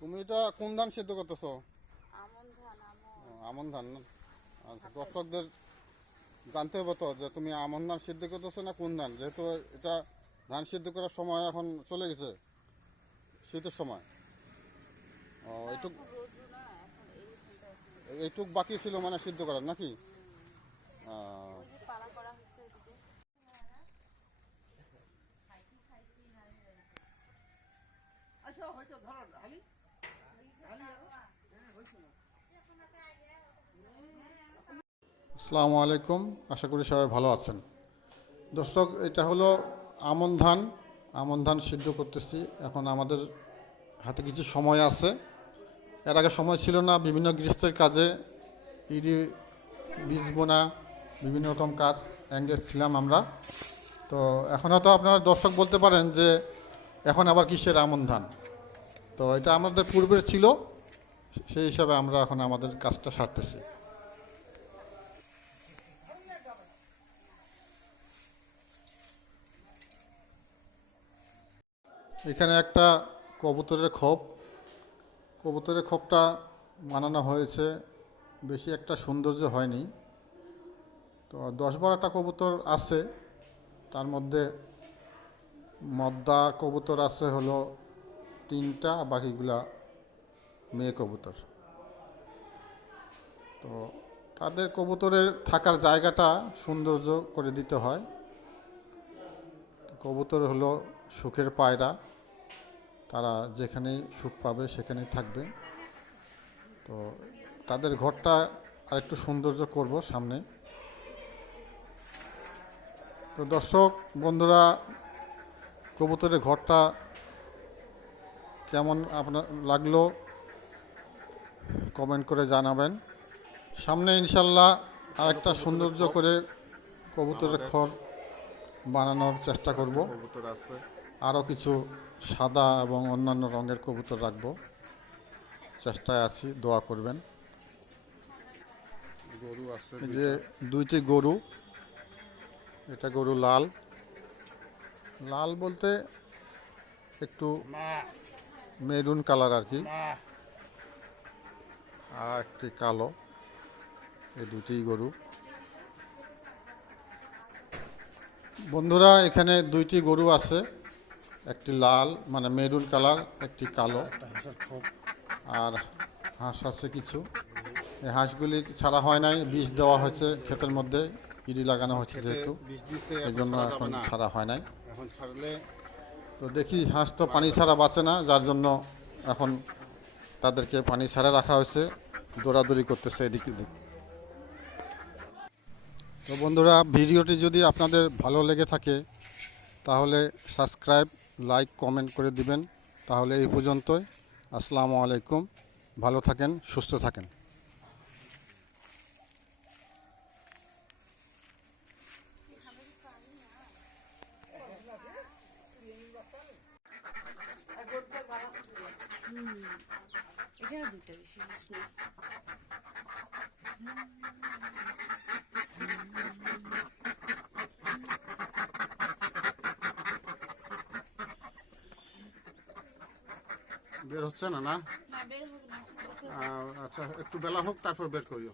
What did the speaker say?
তুমি এটা কোন ধান সিদ্ধ করতেছো? আমন ধান আমন ধান না? আচ্ছা, দর্শকদের জানতে হবে তো যে তুমি আমন ধান সিদ্ধ করতেছো না কোন ধান, যেহেতু এটা ধান সিদ্ধ করার সময় এখন চলে গেছে, শীতের সময়। ও এইটুক এখন রোদ্রু না, এখন এই ধানটা এখন এইটুক বাকি ছিল মানে সিদ্ধ করার নাকি? আহ, ওই যে পালা করা হয়েছে এদিকে। আসসালামু আলাইকুম, আশা করি সবাই ভালো আছেন। দর্শক, এটা হলো আমন ধান। আমন ধান সিদ্ধ করতেছি। এখন আমাদের হাতে কিছু সময় আছে। এর আগে সময় ছিল না, বিভিন্ন গৃহস্থের কাজে, ইরি বীজ বোনা, বিভিন্ন রকম কাজ এঙ্গেজ ছিলাম আমরা। তো এখন হয়তো আপনারা দর্শক বলতে পারেন যে এখন আবার কিসের আমন ধান। তো এটা আমাদের পূর্বের ছিল, সেই হিসাবে আমরা এখন আমাদের কাজটা সারতেছি। এখানে একটা কবুতরের খোপ। কবুতরের খোপটা বানানো হয়েছে, বেশি একটা সৌন্দর্য হয়নি। তো 10-12টা কবুতর আছে, তার মধ্যে মদ্দা কবুতর আছে হলো 3টা, বাকিগুলা মেয়ে কবুতর। তো তাদের কবুতরের থাকার জায়গাটা সৌন্দর্য করে দিতে হয়। কবুতর হলো সুখের পায়রা, তারা যেখানেই সুখ পাবে সেখানেই থাকবে। তো তাদের ঘরটা আরেকটু সৌন্দর্য করব সামনে। তো দর্শক বন্ধুরা, কবুতরের ঘরটা কেমন আপনার লাগলো কমেন্ট করে জানাবেন। সামনে ইনশাল্লাহ আরেকটা সৌন্দর্য করে কবুতরের ঘর বানানোর চেষ্টা করব। কবুতর আছে, আরও কিছু সাদা এবং অন্যান্য রঙের কবুতর রাখবো, চেষ্টায় আছি, দোয়া করবেন। গরু আছে এই যে 2টি গরু, এটা গরু লাল। লাল বলতে একটু মেরুন কালার আর কি, আর একটি কালো। এই 2টি গরু। বন্ধুরা, এখানে 2টি গরু আছে, একটি লাল মানে মেরুন কালার, একটি কালো, আর হাঁস আছে কিছু। এই হাঁসগুলি ছাড়া হয় নাই, বিষ দেওয়া হয়েছে ক্ষেতের মধ্যে, ইরি লাগানো হয়েছে যেহেতু, বীজ দিছে, এই এখন জন্য ছাড়া এখন যাবে না। ছাড়া হয় নাই। এখন ছাড়লে তো দেখি, হাঁস তো পানি ছাড়া বাঁচে না, যার জন্য এখন তাদেরকে পানি ছাড়া রাখা হয়েছে, দৌড়াদৌড়ি করতেছে এদিক ওদিক। তো বন্ধুরা, ভিডিওটি যদি আপনাদের ভালো লেগে থাকে তাহলে সাবস্ক্রাইব, লাইক, কমেন্ট করে দিবেন। তাহলে এই পর্যন্তই। আসসালামু আলাইকুম, ভালো থাকেন, সুস্থ থাকেন। এখানে দুইটা বেশি বেশি নেই। বের হচ্ছে না না? না, বের হবে না। আচ্ছা, একটু বেলা হোক, তারপর বের করিও।